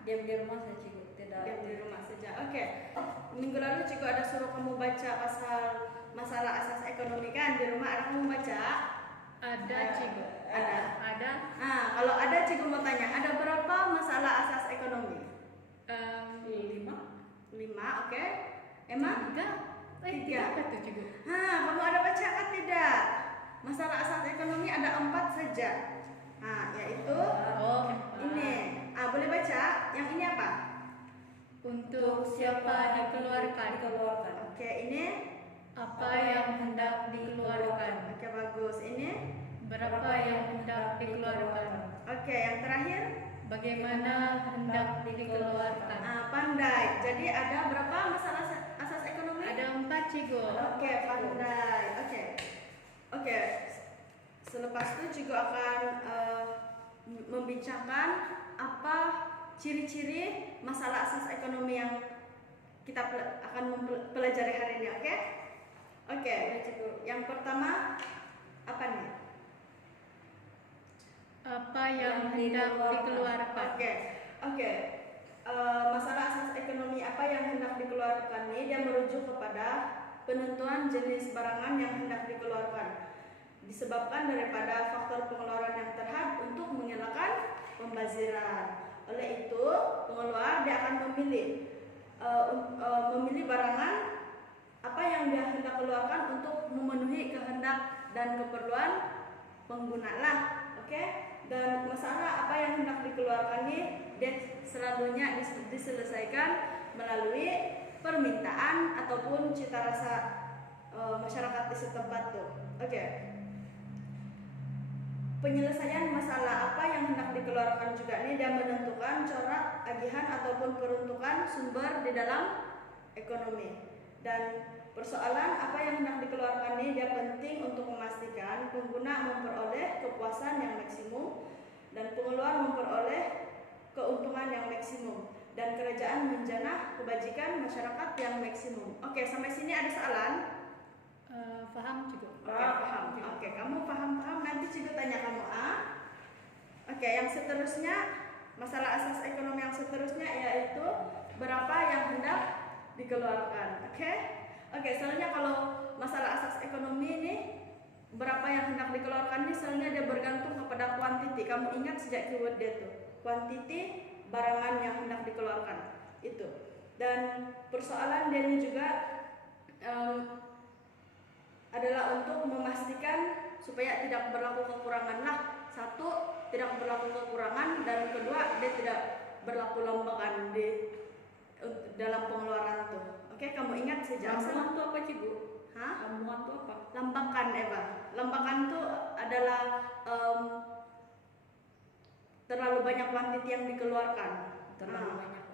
Diam di rumah saja Cikgu, tidak Diam di rumah saja. Oke. Minggu lalu Cikgu ada suruh kamu baca pasal masalah asas ekonomi kan? Di rumah ada kamu baca? Ada Cikgu. Ada. Nah, kalau ada Cikgu mau tanya, ada berapa masalah asas ekonomi? 5, oke. Emma? 3. Apa tuh Cikgu? Kamu ada baca kan tidak? Masalah asas ekonomi ada 4 saja. Yaitu ini. Boleh baca? Yang ini apa? Untuk siapa dikeluarkan. Oke, ini Apa yang hendak dikeluarkan. oke, bagus. Ini Berapa yang hendak dikeluarkan. oke, yang terakhir Bagaimana hendak dikeluarkan. pandai. Jadi ada berapa masalah asas ekonomi? Ada 4 Cikgu. Oke, pandai. Oke. Selepas itu Cikgu akan membincangkan apa ciri-ciri masalah asas ekonomi yang kita akan mempelajari hari ini. Oke. Yang pertama apa nih? Apa yang hendak dikeluarkan. Oke. Masalah asas ekonomi apa yang hendak dikeluarkan ini dia merujuk kepada penentuan jenis barangan yang hendak dikeluarkan disebabkan daripada faktor pengeluaran yang terhad untuk mengelakkan pembaziran. Oleh itu, pengeluar dia akan memilih barangan apa yang dia hendak keluarkan untuk memenuhi kehendak dan keperluan pengguna lah. Dan masalah apa yang hendak dikeluarkan ini dia selalunya diselesaikan melalui permintaan ataupun cita rasa masyarakat di setempat tuh. Penyelesaian masalah apa yang hendak dikeluarkan juga ini dia menentukan corak agihan ataupun peruntukan sumber di dalam ekonomi. Dan persoalan apa yang hendak dikeluarkan ini dia penting untuk memastikan pengguna memperoleh kepuasan yang maksimum dan pengeluar memperoleh keuntungan yang maksimum dan kerajaan menjanah kebajikan masyarakat yang maksimum. Oke, sampai sini ada soalan? Paham Cikgu. Paham. Oke, kamu paham. Nanti Cikgu tanya kamu Oke, yang seterusnya masalah asas ekonomi yang seterusnya yaitu berapa yang hendak dikeluarkan. Oke, soalnya kalau masalah asas ekonomi ini berapa yang hendak dikeluarkan ini soalnya dia bergantung kepada kuantiti. Kamu ingat sejak keyword dia tuh, kuantiti barangan yang hendak dikeluarkan itu. Dan persoalan dia ini juga adalah untuk memastikan supaya tidak berlaku kekurangan lah. Satu, tidak berlaku kekurangan, dan kedua, dia tidak berlaku lambakan di dalam pengeluaran tuh. Kamu ingat sejak Lambakan itu apa Cikgu? Lambakan itu apa? Lambakan, Eva. Lambakan tuh adalah terlalu banyak kuantiti yang dikeluarkan. Terlalu banyak.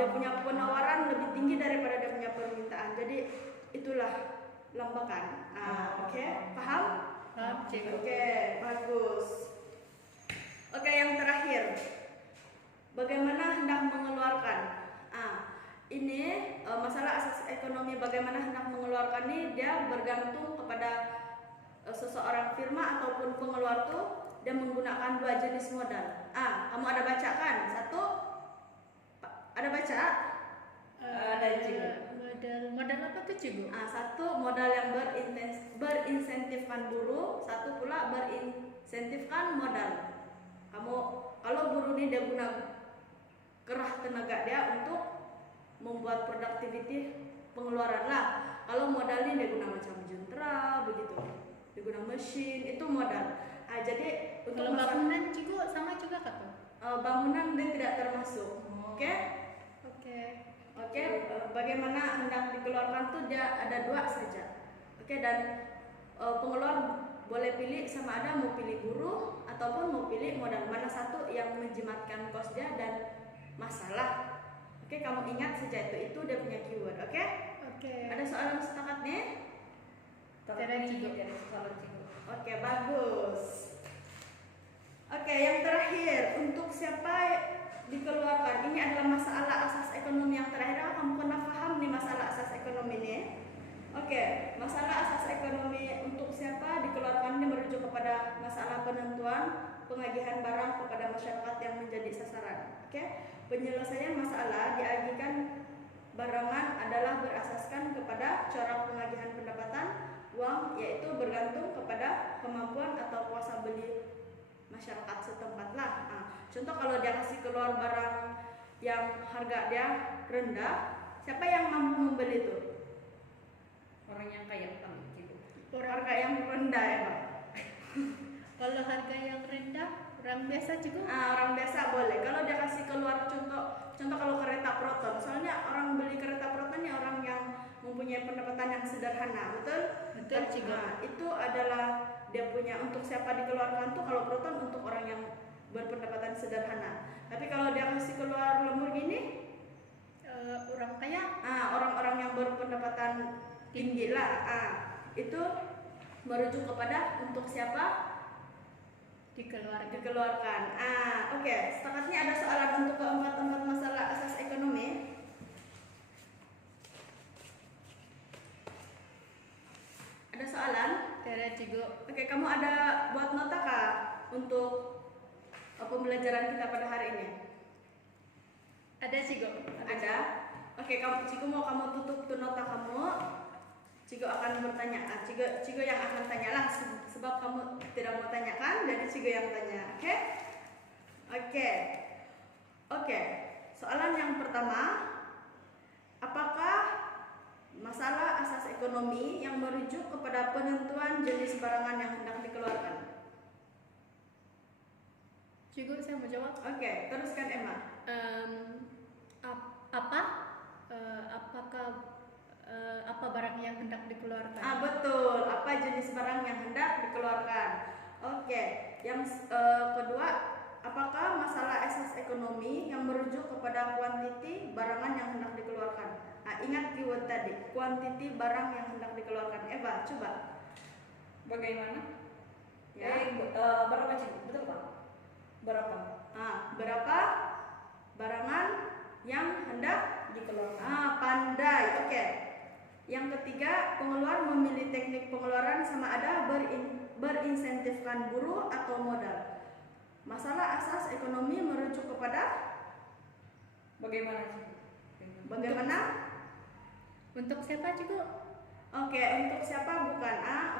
Dia punya penawaran lebih tinggi daripada dia punya permintaan. Jadi itulah lambakan. Paham? Paham Cikgu. Bagus. Yang terakhir, bagaimana hendak mengeluarkan? Ini masalah asas ekonomi bagaimana hendak mengeluarkan ini dia bergantung kepada seseorang firma ataupun pengeluar tuh dia menggunakan 2 jenis modal. Kamu ada baca kan? Satu, ada baca? Ada Cikgu. Modal apa tuh Cikgu? Satu modal yang berinsentifkan buruh, satu pula berinsentifkan modal. Kalau buruh ini dia guna kerah tenaga dia untuk membuat productivity pengeluaran lah. Kalau modal ini dia guna macam jentera begitu, dia guna mesin itu modal. Jadi untuk Kalau bangunan Cikgu sama juga kah tuh? bangunan dia tidak termasuk. Bagaimana hendak dikeluarkan tuh dia ada 2 saja. Dan pengeluar boleh pilih sama ada mau pilih buruh ataupun mau pilih modal, mana satu yang menjimatkan kos dia dan masalah. Kamu ingat saja itu dia punya keyword. Ada soalan setakat nih? Tidak Cikgu. Bagus. Yang terakhir untuk siapa dikeluarkan. Ini adalah masalah asas ekonomi yang terakhir. Kamu pernah paham nih masalah asas ekonomi ini? Masalah asas ekonomi untuk siapa dikeluarkan ini merujuk kepada masalah penentuan pengagihan barang kepada masyarakat yang menjadi sasaran. Oke, penyelesaian masalah diagikan barangan adalah berasaskan kepada corak pengagihan pendapatan uang, yaitu bergantung kepada kemampuan atau kuasa beli masyarakat setempat lah. Nah, contoh kalau dia kasih keluar barang yang harga dia rendah, siapa yang mampu membeli itu? Orang yang kaya kan cigo. Harga yang rendah ya Pak. Kalau harga yang rendah, orang biasa juga. Orang biasa boleh. Kalau dia kasih keluar contoh kalau kereta proton, soalnya orang beli kereta proton ya orang yang mempunyai pendapatan yang sederhana, betul? Betul juga. Itu adalah dia punya untuk siapa dikeluarkan tuh kalau proton untuk orang yang berpendapatan sederhana. Tapi kalau dia kasih keluar Lamborghini, Orang kaya. orang-orang yang berpendapatan tinggi lah. Itu merujuk kepada untuk siapa dikeluarkan. Oke. Setakatnya ada soalan untuk keempat masalah asas ekonomi. Ada soalan? Ada cigo. Oke, kamu ada buat nota kah untuk pembelajaran kita pada hari ini? Ada cigo. Ada. Oke, Cigo mau kamu tutup tuh nota kamu. Cigo akan bertanya. Cigo yang akan tanya langsung sebab kamu tidak mau tanyakan, jadi Cigo yang tanya. Oke. Soalan yang pertama, apakah masalah asas ekonomi yang merujuk kepada penentuan jenis barangan yang hendak dikeluarkan? Cigo saya mau jawab. Oke, teruskan Emma. Apa barang yang hendak dikeluarkan? Betul. Apa jenis barang yang hendak dikeluarkan? Oke. Yang kedua, apakah masalah asas ekonomi yang merujuk kepada kuantiti barangan yang hendak dikeluarkan? Ingat keyword tadi, kuantiti barang yang hendak dikeluarkan. Eva, coba. Bagaimana? Ya. Berapa cigo? Betul Pak? Berapa? Berapa barangan yang hendak Dikeluarkan. pandai. Oke. Yang ketiga, pengeluar memilih teknik pengeluaran sama ada berinsentifkan buruh atau modal. Masalah asas ekonomi merujuk kepada Bagaimana cigo? bagaimana? Untuk siapa cigo? Oke, untuk siapa bukan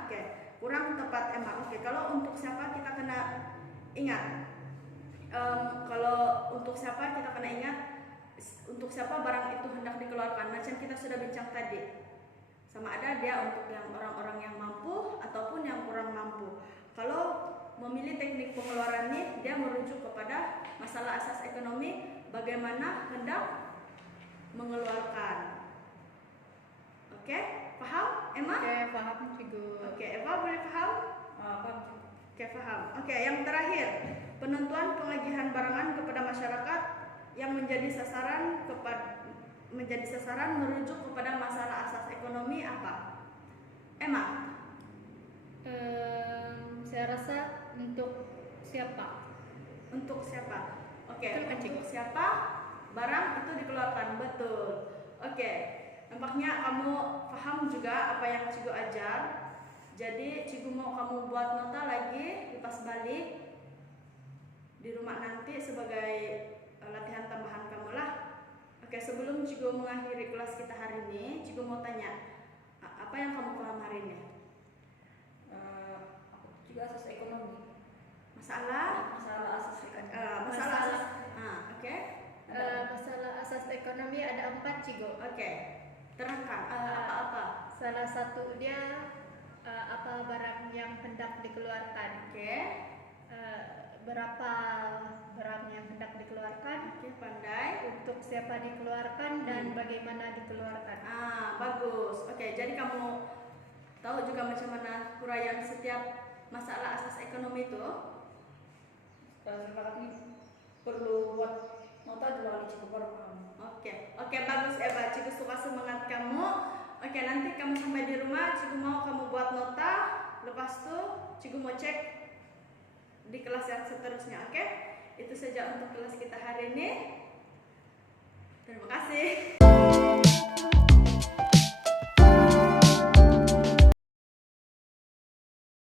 oke. Kurang tepat Emma. Oke, kalau untuk siapa kita kena ingat. Kalau untuk siapa kita kena ingat untuk siapa barang itu hendak dikeluarkan. Macam kita sudah bincang tadi. Sama ada dia untuk yang orang-orang yang mampu ataupun yang kurang mampu. Kalau memilih teknik pengeluaran ini, dia merujuk kepada masalah asas ekonomi, bagaimana hendak mengeluarkan. Oke, paham Emma? Oke, paham cigo. Oke, Eva boleh paham? Apa cigo? Oke, paham. Oke, yang terakhir, penentuan pengagihan barangan kepada masyarakat yang menjadi sasaran merujuk kepada masalah asas ekonomi apa? Emma? Saya rasa untuk siapa? Untuk siapa? Oke, Betul kan, untuk Cik? siapa barang itu dikeluarkan? Betul. Oke, nampaknya kamu paham juga apa yang Cigo ajar. Jadi Cigo mau kamu buat nota lagi lepas balik di rumah nanti sebagai latihan tambahan kamu lah. Oke, sebelum Cigo mengakhiri kelas kita hari ini, Cigo mau tanya, apa yang kamu paham hari ini? Juga asas ekonomi. Masalah Masalah asas ekonomi. Oke. Masalah asas ekonomi ada 4 cigo. Oke. Terangkan apa-apa. Salah satu dia apa barang yang hendak dikeluarkan. Oke. Berapa barang yang hendak dikeluarkan, Oke, pandai. untuk siapa dikeluarkan dan bagaimana dikeluarkan. Bagus. Oke, jadi kamu tahu juga macam mana huraian setiap masalah asas ekonomi itu? Sepakat nih perlu buat nota dulu Cigo baru paham. Oke, bagus Eva. Ciku suka semangat kamu. Oke, nanti kamu sampai di rumah, Ciku mau kamu buat nota. Lepas itu, Ciku mau cek di kelas yang seterusnya. Oke, itu saja untuk kelas kita hari ini. Terima kasih.